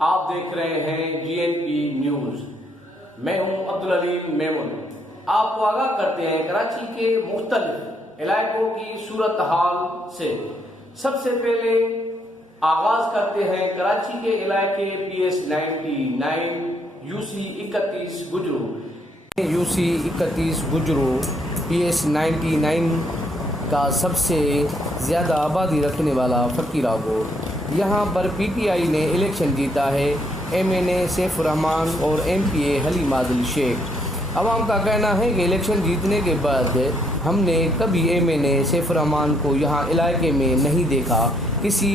آپ دیکھ رہے ہیں GNP نیوز۔ میں ہوں عبدالعلیم میمن۔ آپ کو آگاہ کرتے ہیں کراچی کے مختلف علاقوں کی صورتحال سے۔ سب سے پہلے آغاز کرتے ہیں کراچی کے علاقے PS 99 UC 31 گجرو۔ UC 31 گجرو PS 99 کا سب سے زیادہ آبادی رکھنے والا فقیرہ گوٹ۔ یہاں پر PTI نے الیکشن جیتا ہے۔ MNA سیف الرحمان اور MPA حلیم عادل شیخ۔ عوام کا کہنا ہے کہ الیکشن جیتنے کے بعد ہم نے کبھی MNA سیف الرحمان کو یہاں علاقے میں نہیں دیکھا، کسی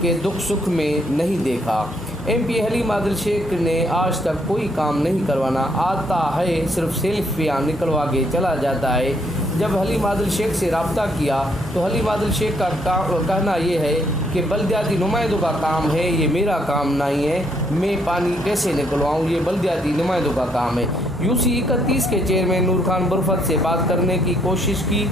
کے دکھ سکھ میں نہیں دیکھا۔ MPA حلیم عادل شیخ نے آج تک کوئی کام نہیں کروانا، آتا ہے صرف سیلفیاں نکلوا کے چلا جاتا ہے۔ جب حلیم عادل شیخ سے رابطہ کیا تو حلیم عادل شیخ کا کہنا یہ ہے کہ بلدیاتی نمائندوں کا کام ہے، یہ میرا کام نہیں ہے، میں پانی کیسے نکلواؤں، یہ بلدیاتی نمائندوں کا کام ہے۔ UC 31 کے چیئرمین نور خان برفت سے بات کرنے کی کوشش کی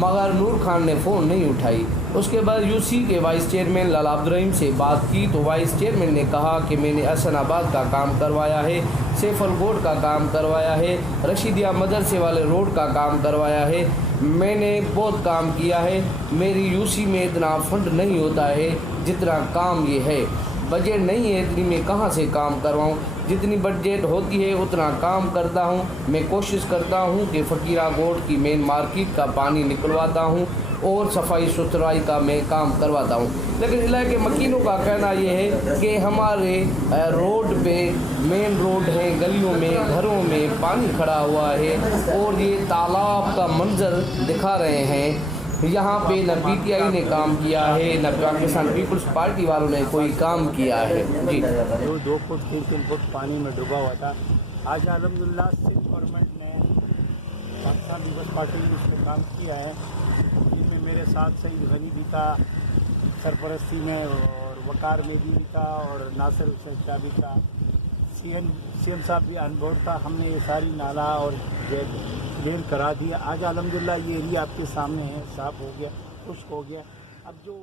مگر نور خان نے فون نہیں اٹھائی۔ اس کے بعد UC کے وائس چیئرمین لالا عبدالرحیم سے بات کی تو وائس چیئرمین نے کہا کہ میں نے احسن آباد کا کام کروایا ہے، سیف الگوٹ کا کام کروایا ہے، رشیدیہ مدرسے والے روڈ کا کام کروایا ہے، میں نے بہت کام کیا ہے۔ میری UC میں اتنا فنڈ نہیں ہوتا ہے جتنا کام یہ ہے، بجٹ نہیں ہے اتنی، میں کہاں سے کام کرواؤں، جتنی بجٹ ہوتی ہے اتنا کام کرتا ہوں۔ میں کوشش کرتا ہوں کہ فقیرہ گوٹ کی مین مارکیٹ کا پانی نکلواتا ہوں اور صفائی ستھرائی کا میں کام کرواتا ہوں، لیکن علاقے مکینوں کا کہنا یہ ہے کہ ہمارے روڈ پہ مین روڈ ہے، گلیوں میں گھروں میں پانی کھڑا ہوا ہے اور یہ تالاب کا منظر دکھا رہے ہیں۔ یہاں پہ نہ PTI نے کام کیا ہے، نہ پاکستان پیپلز پارٹی والوں نے کوئی کام کیا ہے۔ جی 2 فٹ 3 فٹ پانی میں ڈوبا ہوا تھا۔ آج الحمدللہ سندھ گورنمنٹ نے پاکستان پیپلز پارٹی نے اس میں کام کیا ہے، جن میں میرے ساتھ سعید غنی بھی تھا سرپرستی میں، اور وقار میں بھی تھا، اور ناصر حسین شاہ بھی تھا، CM صاحب بھی آن بورڈ تھا۔ ہم نے یہ ساری نالا اور ڈرین کرا دیا۔ آج الحمدللہ یہ ایریا آپ کے سامنے ہے، صاف ہو گیا، خشک ہو گیا۔ اب جو